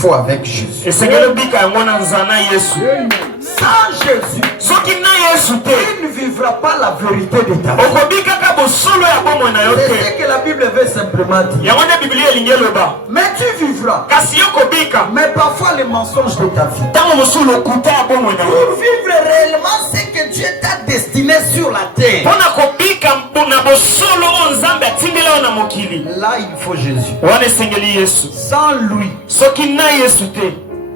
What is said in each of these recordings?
faut avec Jésus. Sans Jésus, tu ne vivras pas la vérité de ta vie. C'est ce que la Bible veut simplement dire. Mais tu vivras. Mais parfois les mensonges de ta vie. Pour vivre réellement ce que Dieu t'a destiné sur la terre. Là, il faut Jésus. Sans lui,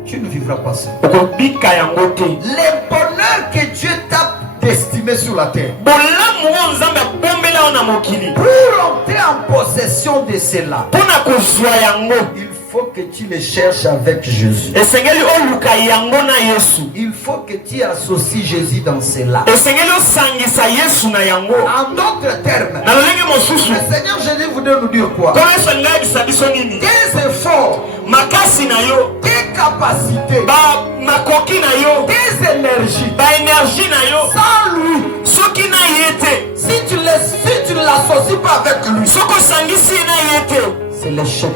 tu ne vivras pas seul. Les bonheurs que Dieu t'a destiné sur la terre. Pour entrer en possession de cela, il faut que tu les cherches avec Jésus. Il faut que tu associes Jésus dans cela. En d'autres termes, le Seigneur Jésus voudrait nous dire quoi? Tes efforts, tes capacités, tes énergies, sans lui, si tu ne l'associes pas avec lui, c'est l'échec.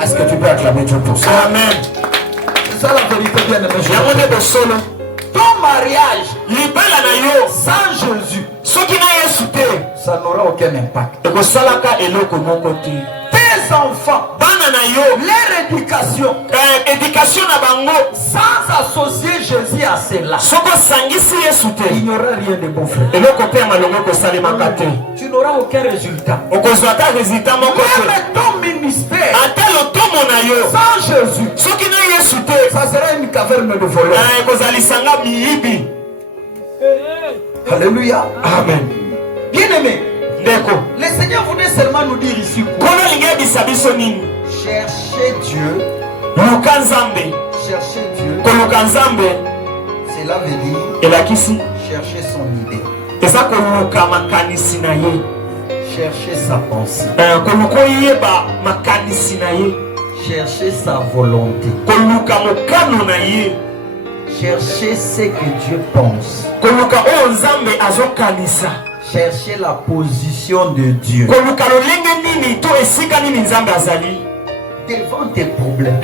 Est-ce que tu peux acclamer Dieu pour ça? Amen. C'est ça la vérité, bien aimé. Ton mariage sans Jésus, ça n'aura aucun impact. Tes enfants, leur éducation, sans associer Jésus à cela, il n'y aura rien de bon, frère. Tu n'auras aucun résultat. Même ton ministère sans Jésus, ça sera une caverne de voleurs. Alléluia. Amen. Bien-aimé, le Seigneur voulait seulement nous dire ici quoi? Cherchez Dieu. Cherchez Dieu. Cela veut dire chercher son idée. Chercher sa pensée. Chercher sa volonté. Chercher ce que Dieu pense. Chercher la position de Dieu. Devant tes problèmes,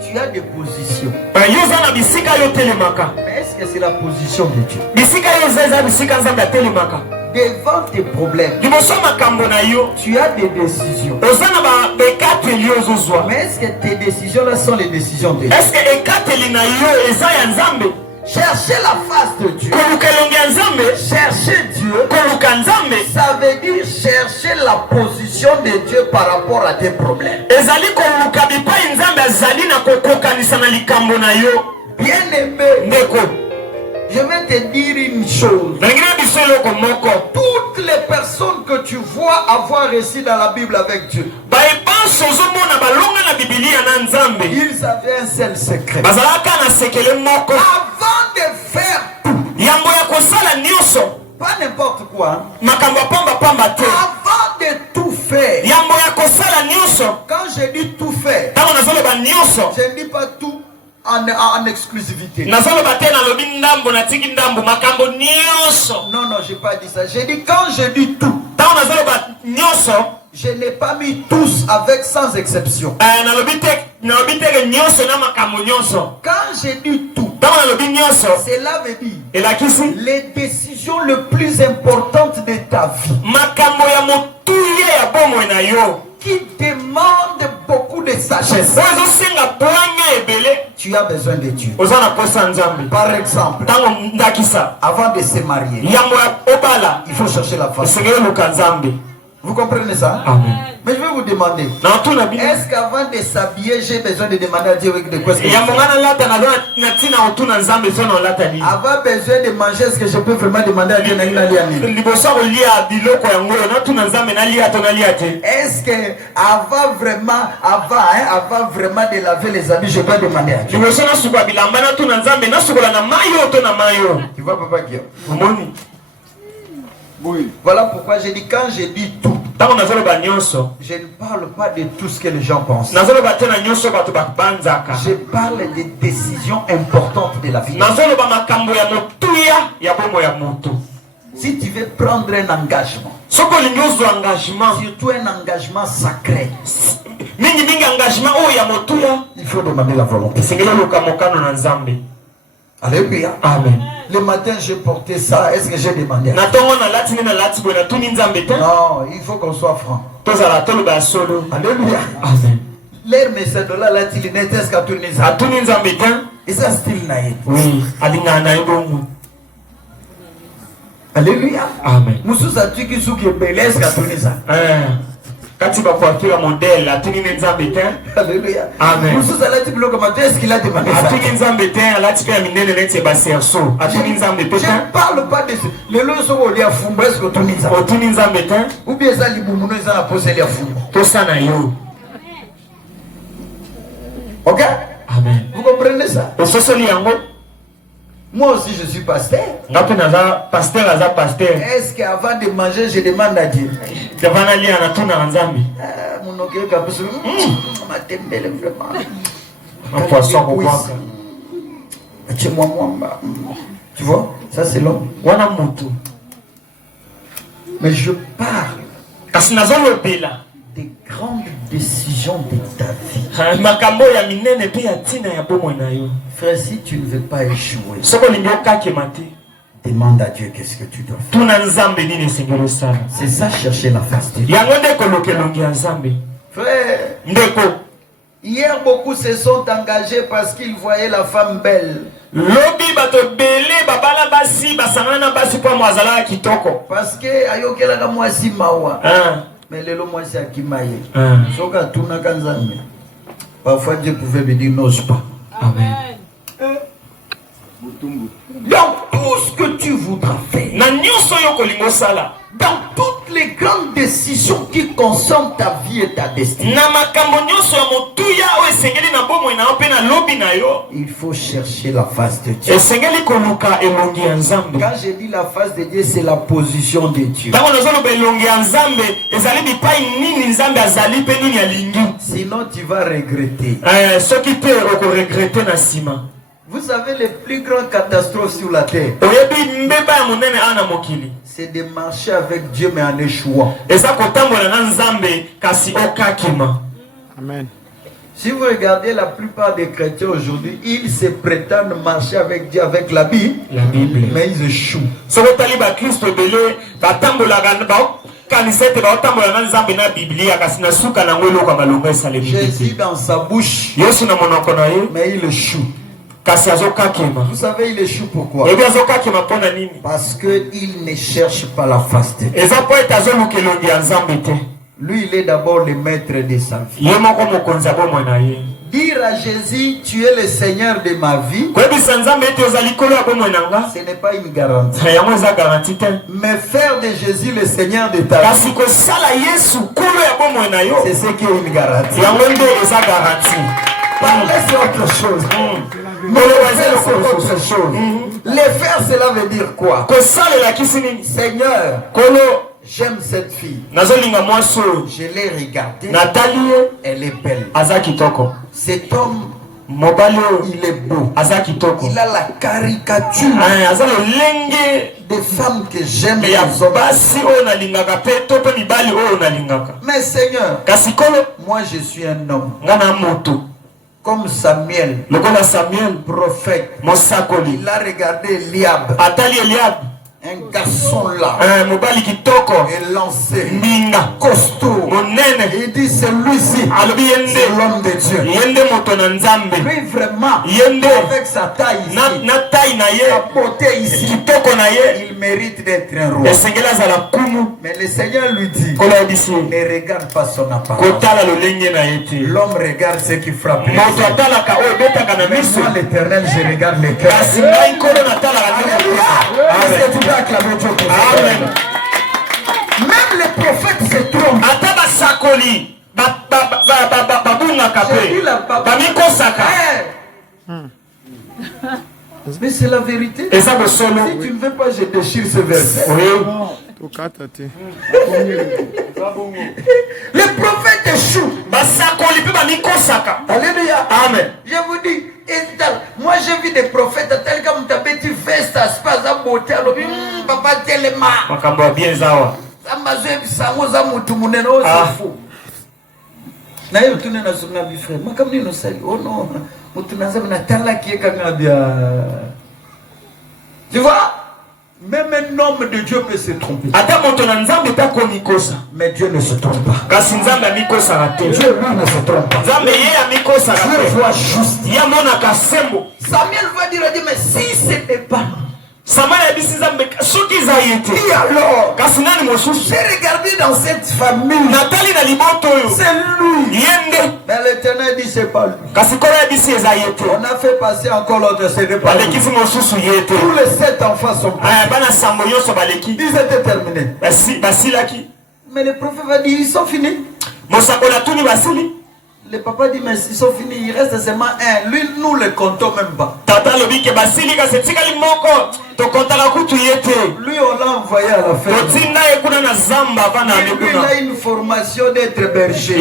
tu as des positions. Mais est-ce que c'est la position de Dieu? Devant tes problèmes, tu as des décisions. Mais est-ce que tes décisions-là sont les décisions de Dieu? Chercher la face de Dieu. Chercher Dieu, ça veut dire chercher la position de Dieu par rapport à tes problèmes. Bien-aimé, je vais te dire une chose. Toutes les personnes que tu vois avoir réussi dans la Bible avec Dieu, ils avaient un seul secret. Avant de faire tout, pas n'importe quoi, avant de tout faire, quand je dis tout faire, je ne dis pas tout en exclusivité. Non, j'ai pas dit ça. J'ai dit quand je dis tout, je n'ai pas mis tous avec sans exception. Quand j'ai dit tout, cela veut dire les décisions les plus importantes de ta vie qui demandent beaucoup de sagesse. Tu as besoin de Dieu. Par exemple, avant de se marier, il faut chercher la face. Vous comprenez ça? Amen. Mais je vais vous demander, est-ce qu'avant de s'habiller, j'ai besoin de demander à Dieu de quoi? Avant besoin de manger, est-ce que je peux vraiment demander à Dieu? Est-ce que avant vraiment de laver les habits, je peux demander à Dieu? Tu vois, Papa Guillaume? Oui. Voilà pourquoi j'ai dit quand j'ai dit tout, je ne parle pas de tout ce que les gens pensent. Je parle des décisions importantes de la vie. Si tu veux prendre un engagement, Surtout un engagement sacré. Il faut demander la volonté. Alléluia. Amen. Le matin, j'ai porté ça. Est-ce que j'ai demandé? Non, il faut qu'on soit franc. Alléluia. Amen. L'air mais c'est de là, là, il n'est qu'à tout et ça, style naïf. Oui. Alléluia. Amen. Moussou, ça tue qui souki belès qu'à tout quand tu vas porter un modèle, la tenue des ambétains. Alléluia. Amen. Moussou, ça l'a dit, est-ce qu'il a demandé ça? La tenue des ambétains, là, tu peux amener le net, c'est basé à saut. Je ne parle pas de ça. Les leçons, on dit à Fumba, est-ce que tu dis ça? Ou bien ça, les boumounos, ils ont posé à Fumba. Tout ça, na yo. Ok? Amen. Vous comprenez ça? Moi aussi, je suis pasteur. Est-ce qu'avant de manger, je demande à Dieu? Mon oreille est vraiment. Tu vois? Ça, c'est l'homme. Mais je parle des grandes décisions de ta vie. Frère, si tu ne veux pas échouer, demande à Dieu qu'est-ce que tu dois faire. C'est ça, chercher la face de Dieu. Frère, hier beaucoup se sont engagés parce qu'ils voyaient la femme belle. Parce que ayokela moi si mawa. Mais le moi c'est akimaye. Soka tuna kanzambe. Parfois Dieu pouvait me dire n'ose pas. Amen. Dans tout ce que tu voudras faire, dans toutes les grandes décisions qui concernent ta vie et ta destinée, il faut chercher la face de Dieu. Quand je dis la face de Dieu, c'est la position de Dieu. Sinon tu vas regretter. Vous savez les plus grandes catastrophes sur la terre, c'est de marcher avec Dieu mais en échouant. Amen. Si vous regardez la plupart des chrétiens aujourd'hui, ils se prétendent marcher avec Dieu, avec la Bible, mais ils échouent. Jésus dans sa bouche, mais il échoue. Vous savez, il échoue pourquoi? Parce qu'il ne cherche pas la face de Dieu. Lui, il est d'abord le maître de sa vie. Dire à Jésus, tu es le Seigneur de ma vie, ce n'est pas une garantie. Mais faire de Jésus le Seigneur de ta vie, c'est ce qui est une garantie. Parler, c'est autre chose. Mais le faire, c'est autre chose. Le faire, cela veut dire quoi? Seigneur, j'aime cette fille. Je l'ai regardée. Elle est belle. Cet homme, il est beau. Il a la caricature des femmes que j'aime. Mais Seigneur, moi je suis un homme. Comme Samuel, prophète, il a regardé Eliab, un garçon là, et lancé, costaud. Il dit celui-ci, c'est l'homme de Dieu. Lui vraiment, avec sa taille ici, sa beauté ici, il mérite d'être un roi. Mais le Seigneur lui dit, ne regarde pas son apparence. L'homme regarde ce qui frappe les yeux. Mais moi l'Éternel, je regarde le cœur. Amen. Même les prophètes se trompent. Mais c'est la vérité. Si tu ne veux pas, je déchire ce verset. Les prophètes échouent. Alléluia. Amen. Je vous dis, moi j'ai vu des prophètes tels comme ta petite veste, à beauté, papa tellement. Tu vois, même un homme de Dieu peut se tromper. Mais Dieu ne se trompe pas. Dieu ne se trompe pas. Dieu voit juste. Samuel va dire, mais si ce n'est pas qui alors? J'ai regardé dans cette famille. C'est lui. Mais l'Éternel dit c'est pas lui. On a fait passer encore l'autre, ce n'est pas lui. Tous les 7 enfants sont partis. Ils étaient terminés. Mais le prophète va dire ils sont finis. Le papa dit mais ils sont finis, il reste seulement un. Lui, nous le comptons même pas. Lui, on l'a envoyé à la fin. Lui, il a une formation d'être berger.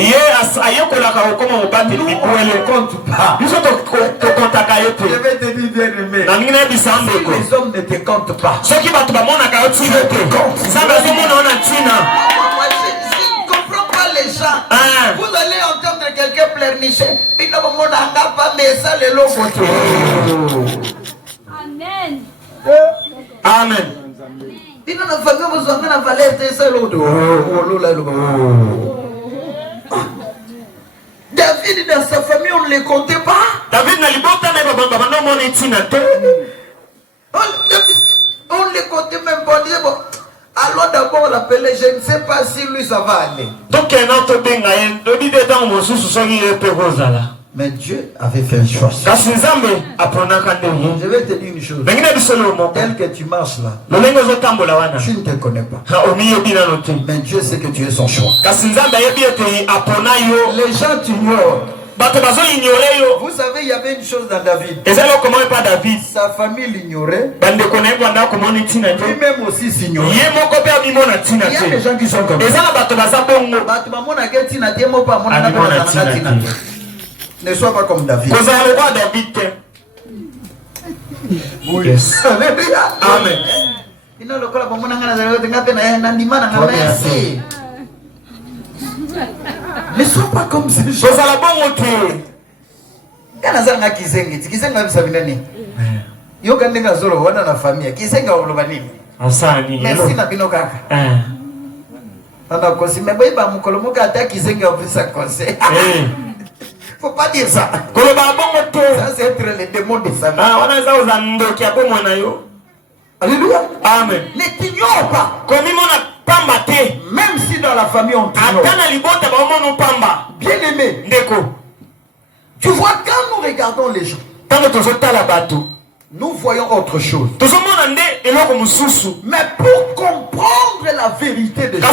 Nous, on ne compte pas. Je vais te dire bien aimé. Si les hommes ne te comptent pas, Dieu te compte. Les gens, vous allez entendre quelqu'un pleurnicher. Amen. Amen. David dans sa famille, on ne les comptait pas. On ne les comptait même pas. On disait, bon, alors d'abord l'appeler, je ne sais pas si lui ça va aller. Mais Dieu avait fait un choix. Je vais te dire une chose. Tel que tu marches là, tu ne te connais pas. Mais Dieu sait que tu es son choix. Les gens t'ignorent. Vous savez, il y avait une chose dans David. Sa famille l'ignorait. Lui-même aussi s'ignorait. Il y a des gens qui sont comme ça. Ne sois pas comme David. Yes. Alléluia. Amen. Ne sois pas comme ces gens. Merci na bino kaka. Faut pas dire ça. Ça c'est être les démons de sa vie. Alléluia. Amen. Ne t'ignore pas. Même si dans la famille on t'ignore. Bien aimé. Tu vois, quand nous regardons les gens, nous voyons autre chose. Mais pour comprendre la vérité des gens,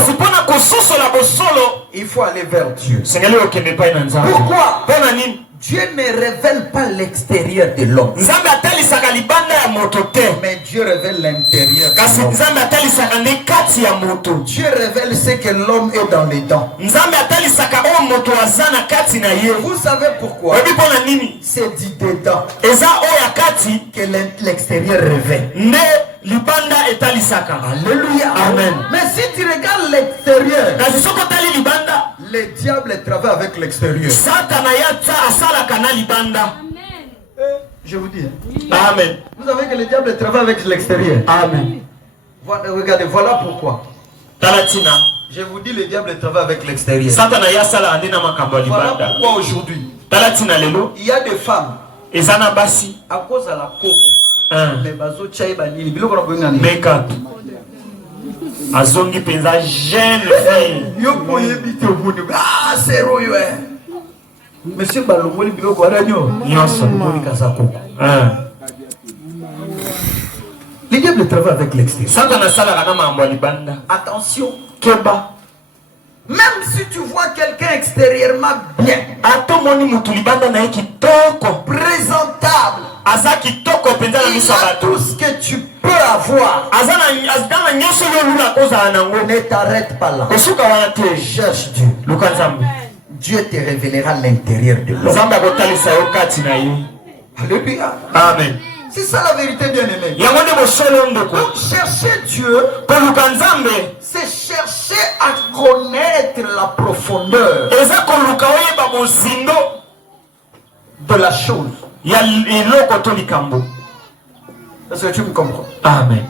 il faut aller vers Dieu. Pourquoi? Dieu ne révèle pas l'extérieur de l'homme. Mais Dieu révèle l'intérieur de l'homme. Dieu révèle ce que l'homme est dans les dents. Vous savez pourquoi? C'est dit dedans que l'extérieur révèle. Alléluia. Amen. Mais si tu regardes l'extérieur, le diable travaille avec l'extérieur. Je vous dis. Amen. Vous savez que le diable travaille avec l'extérieur. Amen. Voilà, regardez, voilà pourquoi. Je vous dis, le diable travaille avec l'extérieur. Voilà pourquoi aujourd'hui, il y a des femmes à cause de la coco. Mais bazo chai banini biloko na boinga ni makeup azongi penza jeune fille yo boye bito buni sero yo monsieur balongoli biloko aranyo nyonso moni kasako le diable travaille avec l'extérieur. Satana sala kana mambo libanda. Attention, keba. Même si tu vois quelqu'un extérieurement bien, présentable, il a tout ce que tu peux avoir. Ne t'arrête pas là. Cherche Dieu. Dieu te révélera l'intérieur de l'homme. Alléluia. Amen. C'est ça la vérité, bien-aimé. Donc chercher Dieu, c'est chercher à connaître la profondeur de la chose. Est-ce que tu me comprends? Amen.